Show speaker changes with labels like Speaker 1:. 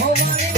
Speaker 1: 我帮你